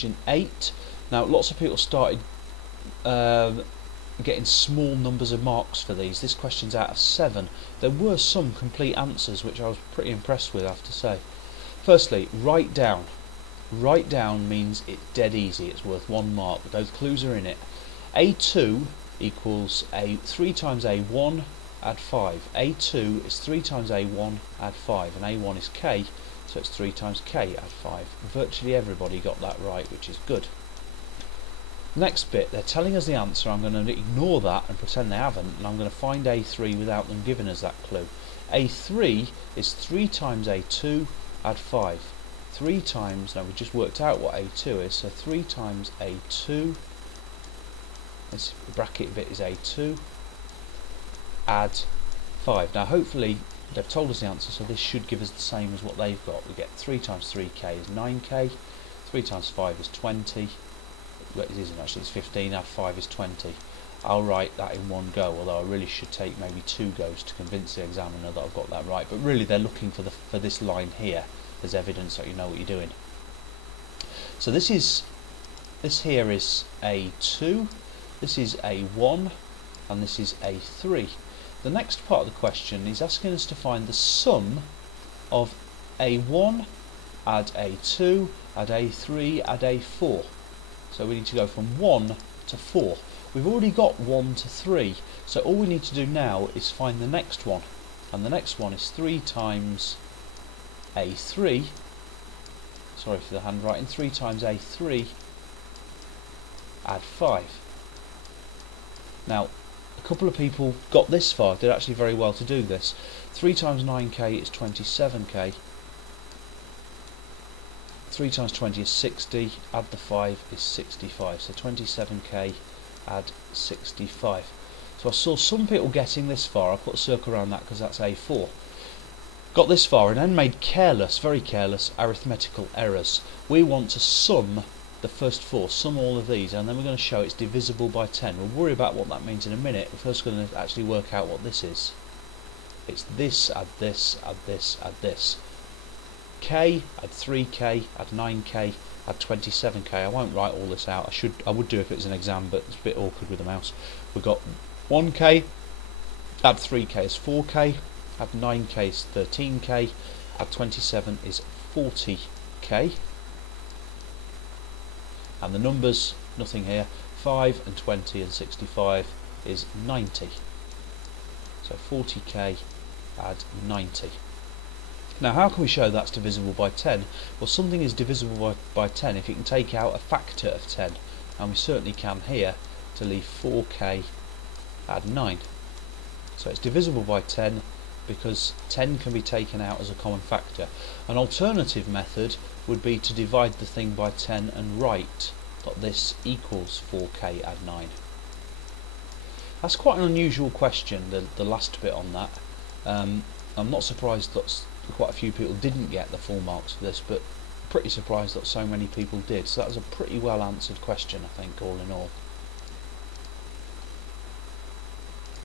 question 8. Now lots of people started getting small numbers of marks for these. This question's out of 7. There were some complete answers which I was pretty impressed with, I have to say. Firstly, write down. Write down means it's dead easy, it's worth 1 mark. Those clues are in it. A2 equals 3 times A1 add 5. A2 is 3 times A1 add 5, and A1 is K, so it's 3 times K add 5. Virtually everybody got that right, which is good. Next bit, they're telling us the answer. I'm going to ignore that and pretend they haven't, and I'm going to find A3 without them giving us that clue. A3 is 3 times A2 add 5. 3 times, now we just worked out what A2 is, so 3 times A2, this bracket bit is A2, add 5. Now hopefully they've told us the answer, so this should give us the same as what they've got. We get 3 times 3k is 9k, 3 times 5 is 20, well, it isn't actually, it's 15, add 5 is 20. I'll write that in one go, although I really should take maybe 2 goes to convince the examiner that I've got that right. But really they're looking for this line here as evidence that you know what you're doing. So this here is A2, this is A1, and this is A3. The next part of the question is asking us to find the sum of A1 add A2 add A3 add A4. So we need to go from 1 to 4. We've already got 1 to 3, so all we need to do now is find the next one, and the next one is 3 times A3, sorry for the handwriting, 3 times A3 add 5. Now a couple of people got this far, did actually very well to do this. 3 times 9k is 27k, 3 times 20 is 60, add the 5 is 65, so 27k add 65. So I saw some people getting this far. I put a circle around that because that's A4. Got this far and then made careless, very careless arithmetical errors. We want to sum the first 4, sum all of these, and then we're going to show it's divisible by 10. We'll worry about what that means in a minute. We're first going to actually work out what this is. It's this, add this, add this, add this. K, add 3k, add 9k, add 27k. I won't write all this out. I would do if it was an exam, but it's a bit awkward with the mouse. We've got 1k, add 3k is 4k, add 9k is 13k, add 27 is 40k. And the numbers, nothing here, 5 and 20 and 65 is 90. So 40k add 90. Now how can we show that's divisible by 10? Well, something is divisible by 10 if you can take out a factor of 10, and we certainly can here to leave 4k add 9. So it's divisible by 10 because 10 can be taken out as a common factor. An alternative method would be to divide the thing by 10 and write that this equals 4k add 9. That's quite an unusual question, the last bit on that. I'm not surprised that quite a few people didn't get the full marks for this, but pretty surprised that so many people did. So that was a pretty well answered question, I think, all in all.